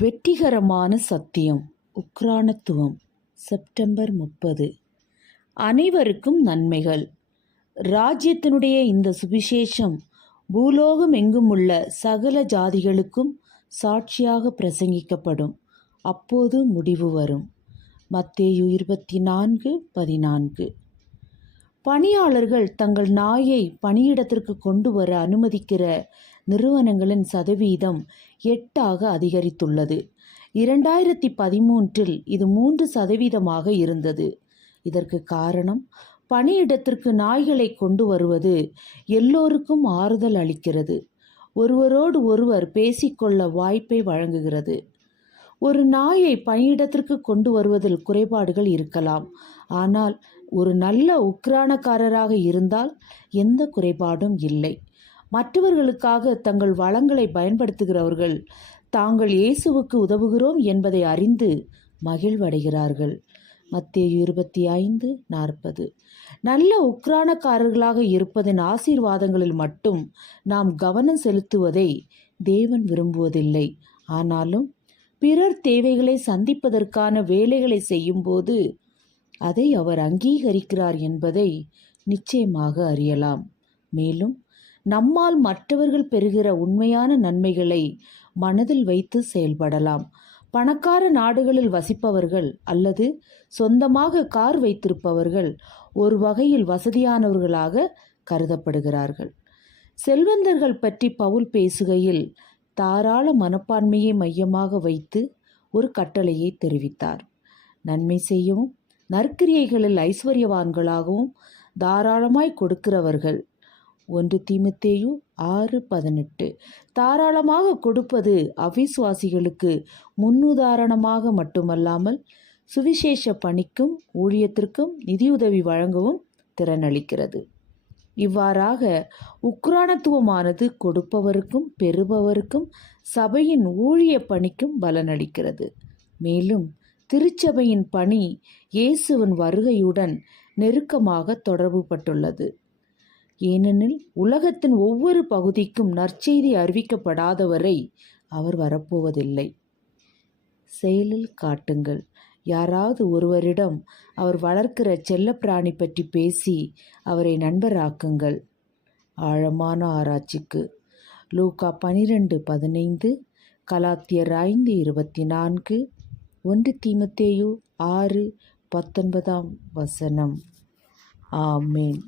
வெற்றிகரமான சத்தியம் உக்ரானத்துவம் செப்டம்பர் முப்பது. அனைவருக்கும் நன்மைகள். ராஜ்யத்தினுடைய இந்த சுவிசேஷம் பூலோகம் எங்குமுள்ள சகல ஜாதிகளுக்கும் சாட்சியாக பிரசங்கிக்கப்படும். அப்போது முடிவு வரும். மத்தேயு இருபத்தி நான்கு பதினான்கு. பணியாளர்கள் தங்கள் நாயை பணியிடத்திற்கு கொண்டு வர அனுமதிக்கிற நிறுவனங்களின் சதவீதம் எட்டாக அதிகரித்துள்ளது. இரண்டாயிரத்தி பதிமூன்றில் இது மூன்று சதவீதமாக இருந்தது. இதற்கு காரணம் பணியிடத்திற்கு நாய்களை கொண்டு வருவது எல்லோருக்கும் ஆறுதல் அளிக்கிறது. ஒருவரோடு ஒருவர் பேசிக்கொள்ள வாய்ப்பை வழங்குகிறது. ஒரு நாயை பணியிடத்திற்கு கொண்டு வருவதில் குறைபாடுகள் இருக்கலாம். ஆனால் ஒரு நல்ல உக்ரானக்காரராக இருந்தால் எந்த குறைபாடும் இல்லை. மற்றவர்களுக்காக தங்கள் வளங்களை பயன்படுத்துகிறவர்கள். தாங்கள் இயேசுவுக்கு உதவுகிறோம் என்பதை அறிந்து மகிழ்வடைகிறார்கள். மத்திய இருபத்தி ஐந்து நாற்பது. நல்ல உக்ரானக்காரர்களாக இருப்பதின் ஆசீர்வாதங்களில் மட்டும் நாம் கவனம் செலுத்துவதை தேவன் விரும்புவதில்லை. ஆனாலும் பிறர் தேவைகளை சந்திப்பதற்கான வேலைகளை செய்யும்போது அதை அவர் அங்கீகரிக்கிறார் என்பதை நிச்சயமாக அறியலாம். மேலும் நம்மால் மற்றவர்கள் பெறுகிற உண்மையான நன்மைகளை மனதில் வைத்து செயல்படலாம். பணக்கார நாடுகளில் வசிப்பவர்கள் அல்லது சொந்தமாக கார் வைத்திருப்பவர்கள் ஒரு வகையில் வசதியானவர்களாக கருதப்படுகிறார்கள். செல்வந்தர்கள் பற்றி பவுல் பேசுகையில் தாராள மனப்பான்மையை மையமாக வைத்து ஒரு கட்டளையை தெரிவித்தார். நன்மை செய்யவும் நற்கிரியைகளில் ஐஸ்வர்யவான்களாகவும் தாராளமாய் கொடுக்கிறவர்கள் ஒன்று தீமுத்தேயு ஆறு பதினெட்டு. தாராளமாக கொடுப்பது அவிசுவாசிகளுக்கு முன்னுதாரணமாக மட்டுமல்லாமல் சுவிசேஷ பணிக்கும் ஊழியத்திற்கும் நிதியுதவி வழங்கவும் திறனளிக்கிறது. இவ்வாறாக உக்ரானத்துவமானது கொடுப்பவருக்கும் பெறுபவருக்கும் சபையின் ஊழிய பணிக்கும் பலனளிக்கிறது. மேலும் திருச்சபையின் பணி இயேசுவின் வருகையுடன் நெருக்கமாக தொடர்புபட்டுள்ளது. ஏனெனில் உலகத்தின் ஒவ்வொரு பகுதிக்கும் நற்செய்தி அறிவிக்கப்படாதவரை அவர் வரப்போவதில்லை. செயலில் காட்டுங்கள். யாராவது ஒருவரிடம் அவர் வளர்க்கிற செல்லப்பிராணி பற்றி பேசி அவரை நண்பராக்குங்கள். ஆழமான ஆராய்ச்சிக்கு. லூக்கா பனிரெண்டு பதினைந்து கலாத்தியர் ஐந்து இருபத்தி நான்கு ஒன்று தீமத்தேயு ஆறு பத்தொன்பதாம் வசனம். ஆமேன்.